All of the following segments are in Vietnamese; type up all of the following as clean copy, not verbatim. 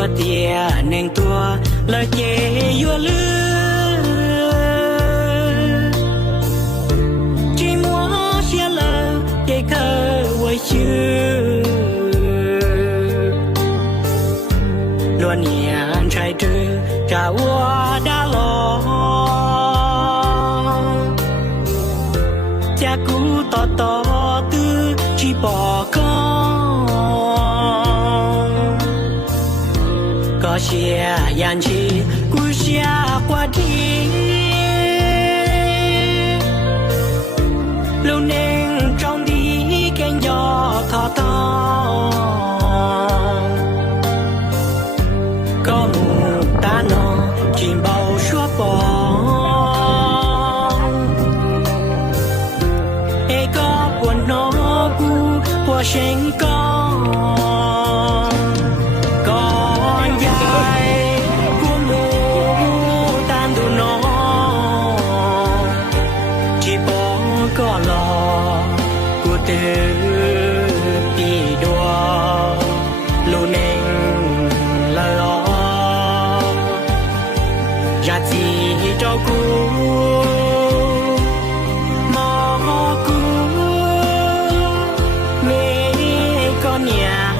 vừa tia nên tua lời chê vừa lư chỉ muốn chia lờ để khơi quay chưa luôn nhàn trai trừ trả hoa đã lo cha cũ to to tư chỉ bỏ con có xe yan chi cú xe qua đi lâu nên trong đi cánh gió thọ thọ có mù ta nó chìm bao suốt bỏ e có buồn nó cũ của sinh con dài của mù tan đủ nó chỉ bỏ có lò của từ đi đua lâu nên là lo ra gì cho cũ mò cũ mê con nhà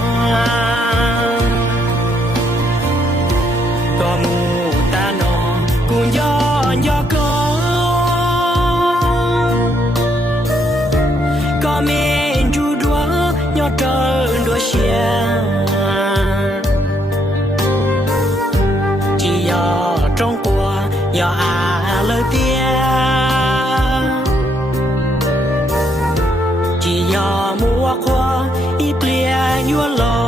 có mù ta nó cùng gió có mê chu đua nhỏ trơn đua xe chỉ do trong qua do lời tia chỉ do mua khoa ít lia vua lo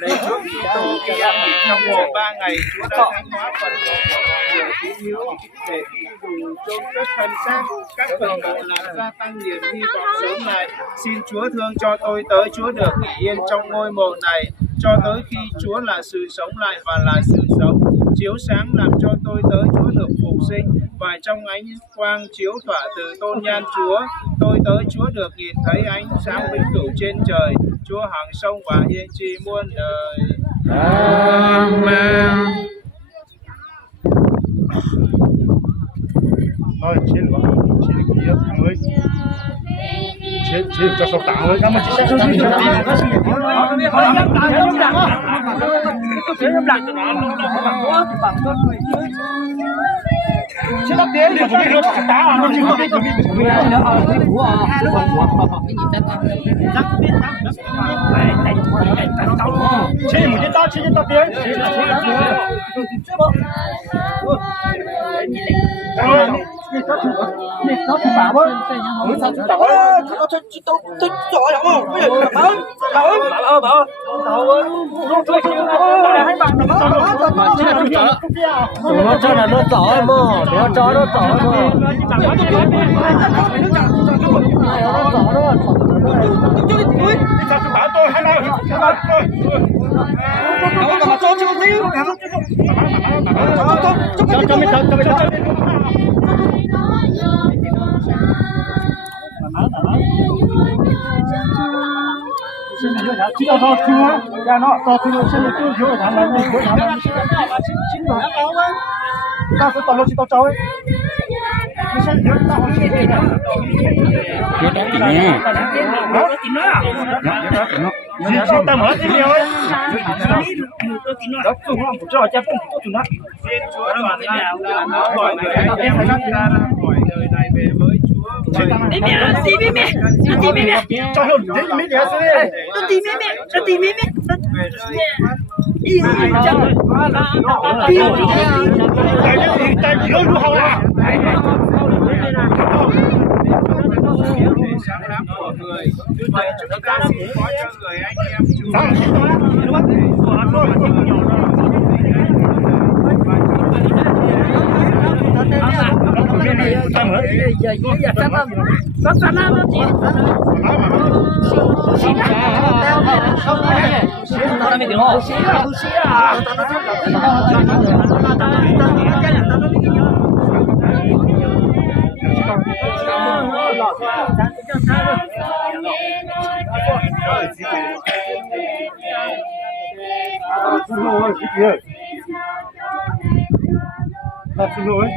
Đây trước khi tôi đi ăn trong vòng 3 ngày, Chúa đã thánh hóa phần của tín hiếu để dùng chôn cất thân xác các phần mộ làm gia tăng niềm hy vọng sớm này. Xin Chúa thương cho tôi tới Chúa được nghỉ yên trong ngôi mộ này cho tới khi Chúa là sự sống lại và là sự sống chiếu sáng làm cho tôi tới Chúa được phục sinh và trong ánh quang chiếu tỏa từ tôn nhan Chúa tôi tới Chúa được nhìn thấy ánh sáng vĩnh cửu trên trời. Chúa hằng sông và yên tri muôn đời. Amen. Thôi, chị kia thằng ơi. Chị cho sọc tảng ơi, cảm ơn chị. Chứ nó tiến thì không biết nó thẳng tá nó chỉ có biết chị một cái tao chị tao tiến nó thì bảo ơi sao chú bảo ơi nó tôi giỏi không bảo ơi nó chơi hai bạn nó chơi là nó giỏi mà nó chó nó giỏi mà bảo tôi hai ba cho mình chỉ tao tao thương á, ra nó tao thương nó xem là tôi thiếu thằng này thiếu thằng này chính rồi, tao sẽ tao lo chỉ tao cháu ấy, nó sẽ thiếu tao không chịu gì cả. Chết đó chị nha. Chỉ tao mở cái điều ấy. Đó, tôi không cho cha không có chuyện đó. Xin Chúa đoàn là nó gọi người anh em chúng ta ra hỏi lời này về với Chúa. Mẹ mẹ, nó tí mẹ mẹ, nó tí mẹ mẹ. Cho hơn thế mấy đứa sẽ. Nó tí mẹ mẹ, nó tí mẹ mẹ. Đi đi chậm. Đi đi. Tại vì nó hầu là. Sáng lắm của người. Như vậy chúng ta xin có cho người anh em chúng ta. Xin lỗi,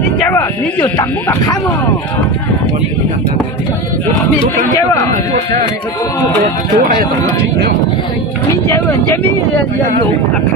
你家吧，你就当我看嘛。你家吧，你家吧，这边也有看。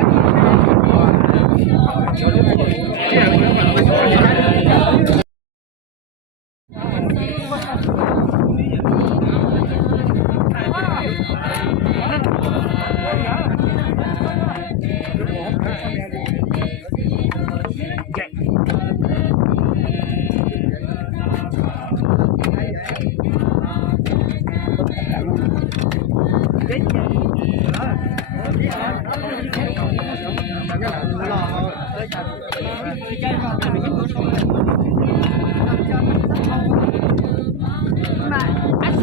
mà anh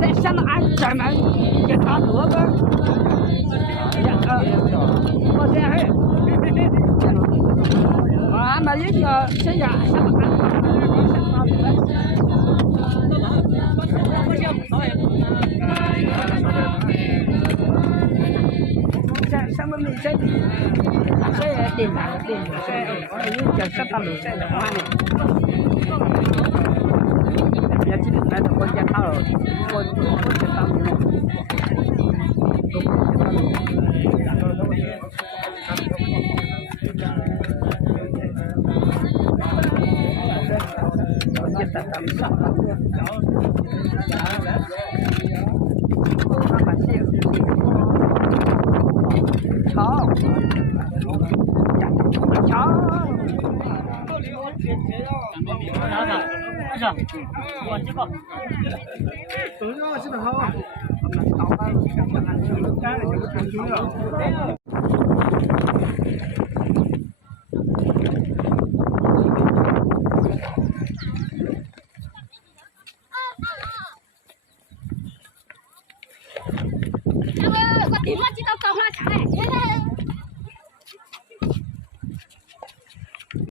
sẽ xem nó ăn trái mà cái thằng nữa cơ có xe hết mà lý do sẽ giả xem ăn sao mà mình sẽ tiền lại tiền sẽ ở dưới chờ sắp tầm sẽ được hoa này giờ chỉ được lại được con tao rồi con tao Có tiếng mà chị tao